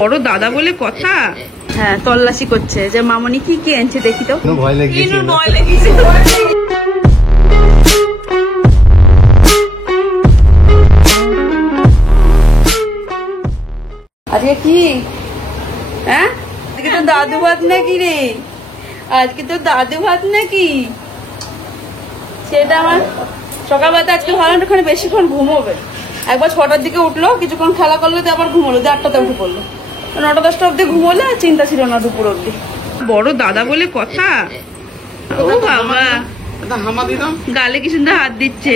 বড় দাদা বলে কথা। হ্যাঁ, তল্লাশি করছে যে মামনি কি কি আনছে দেখি তো। ভয় লেগেছে। আজকে কি? হ্যাঁ, আজকে তো দাদু ভাত নাকি রে? আজকে তো দাদু ভাত নাকি? সেটা আমার সকালবেলা আজকে ভালো ওখানে বেশিক্ষণ ঘুমোবে। একবার 6টার দিকে উঠলো, কিছুক্ষণ খেলা করলো, আবার ঘুমোলো, 8টাতে উঠে পড়লো। 9টা-10টা অব্দি ঘুমোলে, আর চিন্তা ছিল না দুপুর অব্দি। বড় দাদা বলে কথা। ও বাবা, গালে কি সুন্দর হাত দিচ্ছে।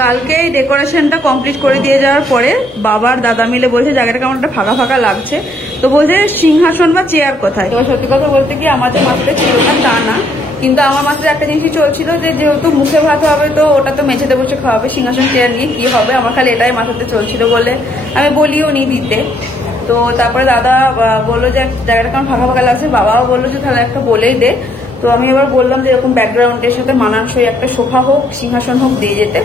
কালকে ডেকোরেশনটা কমপ্লিট করে দিয়ে যাওয়ার পরে বাবার দাদা মিলে বলছে জায়গাটা কেমন একটা ফাঁকা ফাঁকা লাগছে, তো বলছে সিংহাসন বা চেয়ার কোথায়। এবার সত্যি কথা বলতে কি আমাদের মাথাতে ছিল না তা না, কিন্তু আমার মাথায় একটা জিনিসই চলছিল যে যেহেতু মুখে ভাত হবে তো ওটা তো মেঝেতে বসে খাওয়াবে, সিংহাসন চেয়ার নিয়ে কি হবে, আমার খালি এটাই মাথাতে চলছিল বলে আমি বলিও নি দিতে। তো তারপরে দাদা বললো যে জায়গাটা কেমন ফাঁকা ফাঁকা লাগছে, বাবাও বললো যে তাহলে একটা বলেই দে। তো আমি এবার বললাম যে এরকম ব্যাকগ্রাউন্ডের সাথে মানানসই একটা সোফা হোক, সিংহাসন হোক দিয়ে যেতে,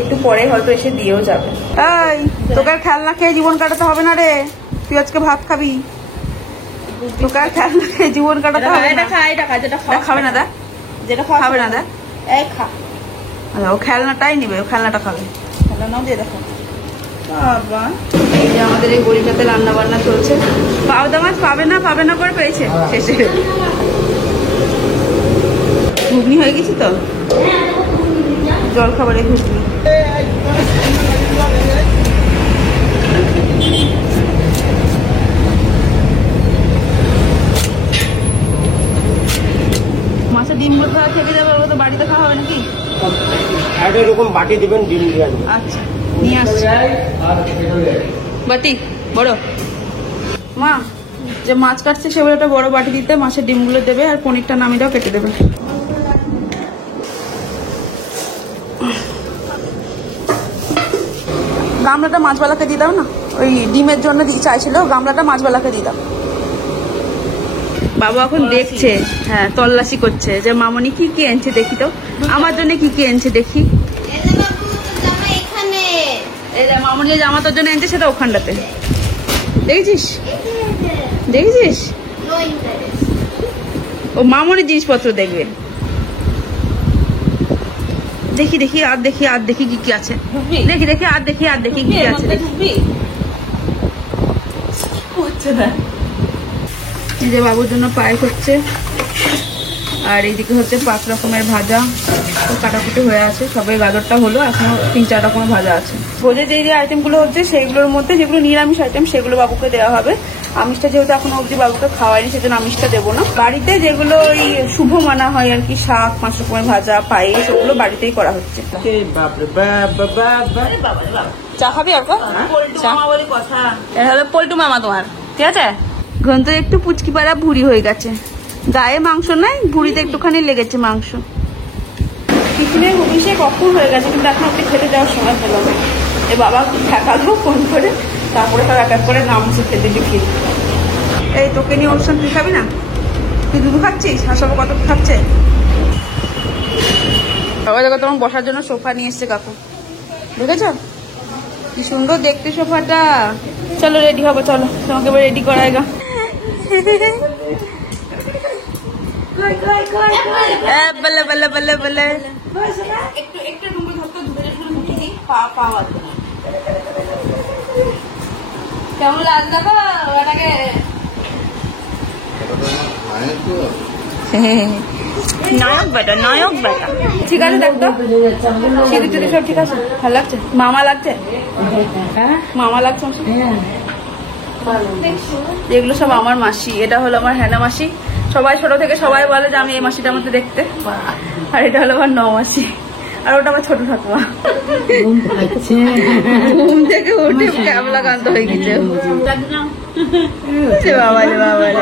একটু পরে হয়তো এসে দিয়েও যাবে। তাই তোকে আর খেলনা খেয়ে জীবন কাটাতে হবে না রে, তুই আজকে ভাত খাবি। তোকে আর খেলনা খেয়ে জীবন কাটাতে হবে না। খাবে না দা, যেটা খাবে না দা, ও খেলনাটাই নিবে, ও খেলনাটা খাবে। খেলনাও দিয়ে দেখো বাবা। এই যে আমাদের এই গড়িটাতে রান্না বান্না চলছে। পাওদা মাছ পাবে না করে পেয়েছে শেষে। ঘুগনি হয়ে গেছি তো, জল খাবারে ঘুগনি। মাছের ডিম বোধ থেকে যাবে, ওটা তো বাড়িতে খাওয়া হবে নাকি? এরকম বাটি দিবেন ডিম দিয়ে। আচ্ছা নিয়ে আসছি বাটি বড়। মা যে মাছ কাটছে সেগুলো একটা বড় বাটি দিতে, মাছের ডিমগুলো দেবে আর পনিরটা নামিয়েও কেটে দেবে। গামলাটা মাছবালাকে দিয়ে দাও না, ওই ডিমের জন্য চাইছিল, গামলাটা মাছবালাকে দিয়ে দাও। বাবা এখন দেখছে, হ্যাঁ তল্লাশি করছে যে মামনি কি কি আনছে দেখি তো, আমার জন্য কি কি আনছে দেখি। মামনি যে জামা তোর জন্য আনছে সেটা ওখানটাতে দেখেছিস, দেখেছিস? ও মামনির জিনিসপত্র দেখবে। দেখি দেখি আর দেখি আর দেখি কি কি আছে, দেখি দেখি আর দেখি আর দেখি কি আছে। এই যে বাবুর জন্য পায়েস হচ্ছে, আর এইদিকে হচ্ছে 5 রকমের ভাজা, কাটাকুটি হয়ে আছে। সবাই গাজরটা হলো, এখনো 3-4 রকমের ভাজা আছে। ভোজে যে যে আইটেমগুলো হচ্ছে সেইগুলোর মধ্যে যেগুলো নিরামিষ আইটেম সেগুলো বাবুকে দেওয়া হবে। আমিষটা যেহেতু এখনো অবধি বাবুকে খাওয়ায়নি সেজন্য আমিষটা দেবো না। বাড়িতে যেগুলো ওই শুভ মানা হয় আর কি, শাক, 5 রকমের ভাজা, পায়েস, ওগুলো বাড়িতেই করা হচ্ছে। চা খাবি আর পল্টু মামা তোমার, ঠিক আছে? ঘন্ট একটু পুচকি পাড়া ভুড়ি হয়ে গেছে, গায়ে মাংস নাই, ভুড়িতে একটুখানি লেগেছে মাংস। টিফিনের হুবিসে কখন হয়ে গেছে, কিন্তু এখন আপনি খেতে যাওয়ার সময় পেলাম। এ বাবা ঠেকালো ফোন করে, তারপরে তার এক এক করে নামছে খেতে টিফিন। এই তোকে নিয়ে অনুষ্ঠান, তুই খাবি না? তুই দুধ খাচ্ছিস? হাসাবো কত খাচ্ছে। সবাই দেখো তোমার বসার জন্য সোফা নিয়ে এসছে কাকু, দেখেছ কি সুন্দর দেখতে সোফাটা। চলো রেডি হবো, চলো তোমাকে এবার রেডি করায়গা। বলে বলে বলে বলে কেমন লাগছে দেখো ওটাকে। নায়ক বেটা, নায়ক বেটা। ঠিক আছে দেখতো, সিঁদুর টিদুর সব ঠিক আছে? ভালো লাগছে? মামা লাগছে? মামা লাগছে? এগুলো সব আমার মাসি, এটা হলো আমার হেনা মাসি। সবাই ছোট থেকে সবাই বলে যে আমি এই মাসিটার মধ্যে দেখতে, আর এটা হলো আমার মাসি, আর ওটা আমার ছোট ঠাকুমা। ঘুম থেকে উঠে ক্যাবলা কান্ত হয়ে গেছে। বাবা রে বাবা রে,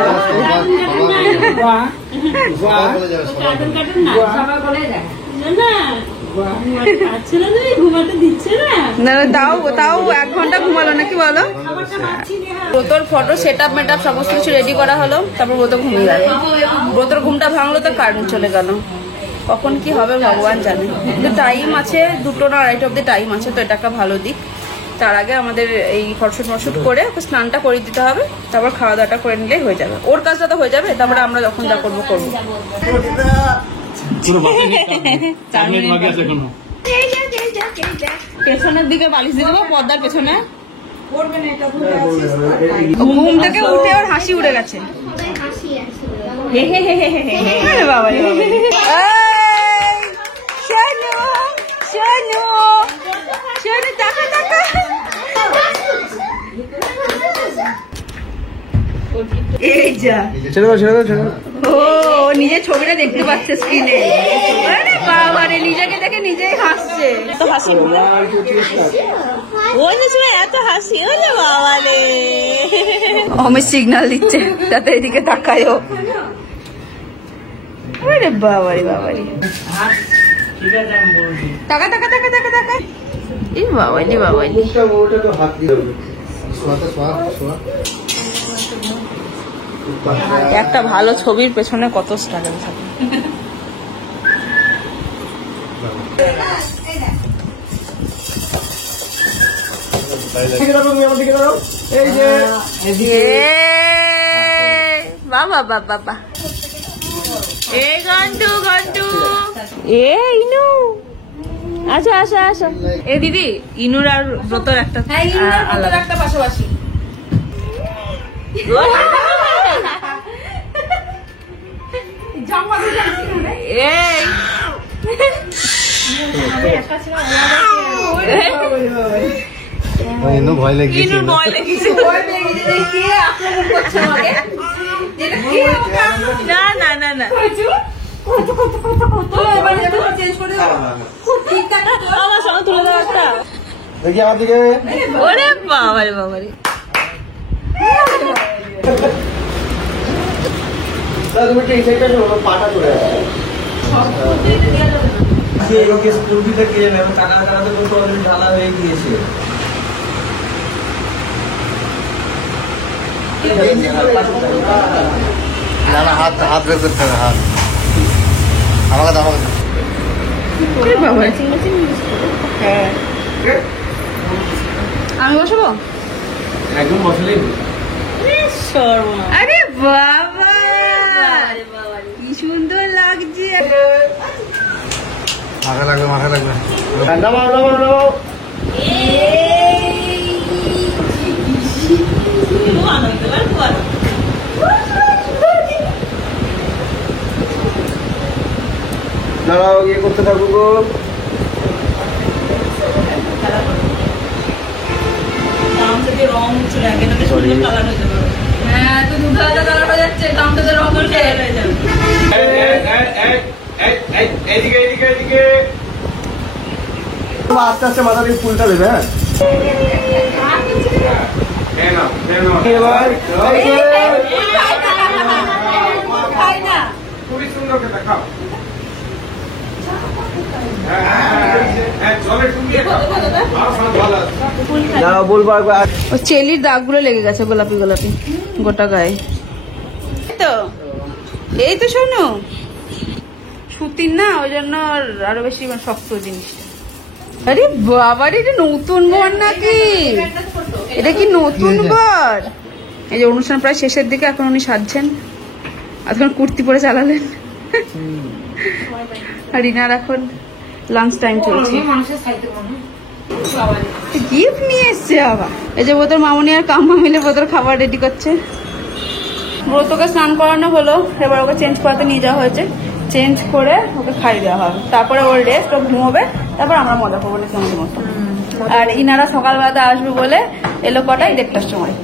তাও 1 ঘন্টা ঘুমালো নাকি বলো? ব্রতর ফটো সেটআপ মেটআপ সমস্ত কিছু রেডি করা হলো, তারপর ব্রত ঘুমিয়ে গেল। ব্রতর ঘুমটা ভাঙলো তো কারেন্ট চলে গেল। কখন কি হবে ভগবান জানে, কিন্তু টাইম আছে 2টো না 2:30 অব্দি টাইম আছে, তো এটা একটা ভালো দিক। তার আগে আমাদের এই ফটশুট করে ওকে স্নানটা করে দিতে হবে, তারপর খাওয়া দাওয়াটা করে নিলেই হয়ে যাবে, ওর কাজটা তো হয়ে যাবে, তারপরে আমরা যখন যা করবো করবো। পেছনের দিকে বালিশ দিয়ে দেবো, পর্দার পেছনে। ঘুম থেকে উঠে ওর হাসি উড়ে গেছে। বাবা শোনো টাকা টাকা এই যা ও নিজের ছবিটা দেখতে পাচ্ছে স্ক্রিনে। বাবারে নিজেকে দেখে নিজেই হাসছে, এত হাসি এত হাসি। ওরে বাবারে আমি সিগন্যাল দিচ্ছে যাতে এদিকে তাকায়ও। ওরে বাবারে বাবারে টাকা টাকা টাকা টাকা টাকা। এই বাবালি বাবালি একটা ভালো ছবির পেছনে কত স্ট্রাগল থাকে। বাবা বাবা বাবা এ ঘন্টু ঘন্টু এ ইনু আচ্ছা আচ্ছা আচ্ছা। এ দিদি ইনুর আর ব্রতর একটা আলাদা একটা পাশাপাশি। ভয় লেগেছে না না না না দেখি আমার দিকে। ওরে বাবারে বাবারে তুমি এই সাইডটা পাটা চলে যাচ্ছে। ঢালা হয়ে গিয়েছে। না না হাত হাত বের করতে হবে, হাত আমাকে দাও আমাকে। আমি বসবো একদম বসলেই। আরে বাবা কি সুন্দর লাগছে। মাথা লাগবে মাথা লাগবে। নামাও নামাও নামাও। দাঁড়াও ইয়ে করতে থাকবো গো। হ্যাঁ তো দুটো কালার হয়ে যাচ্ছে, দামটাতে রং উঠে যাবে। এইদিকে এইদিকে এইদিকে আস্তে আস্তে মাথা দিয়ে ফুলটা দেবে। খুবই সুন্দর দেখাও। চেলির দাগগুলো লেগে গেছে গোলাপি গোলাপি গোটা গায়ে। তো এই তো শোনো সুতির না, ওই জন্য আরো বেশি শক্ত জিনিসটা। আরে বাবার এটা নতুন বর নাকি? এটা কি নতুন বর? এই যে অনুষ্ঠান প্রায় শেষের দিকে, এখন উনি সাজছেন, এখন কুর্তি পরে চালালেন। আর রিনার এখন লাঞ্চ টাইম চলছে। গিফট নিয়ে এসছে আবার। এই যে বোতর মামনি আর কাম্মা মিলে বোতর খাবার রেডি করছে। ব্রতকে স্নান করানো হলো, এবার ওকে চেঞ্জ করাতে নিয়ে যাওয়া হয়েছে। চেঞ্জ করে ওকে খাইয়ে দেওয়া হবে, তারপরে ওর রেস্ট, ও ঘুমোবে, তারপর আমরা মজা করবো কেমন মতো। আর ইনারা সকালবেলাতে আসবে বলে এলো কটায় 1:30টার সময়।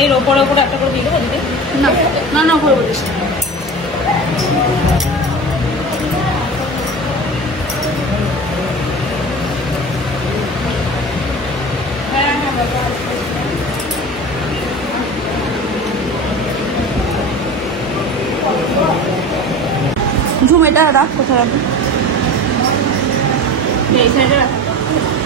এই ওপরে ওপরে একটা করে দিয়ে দেবো দিদি। না না না করে বলিস। ঝুম এটা রাখ, কোথায় রাখবি? এই সাইডে রাখা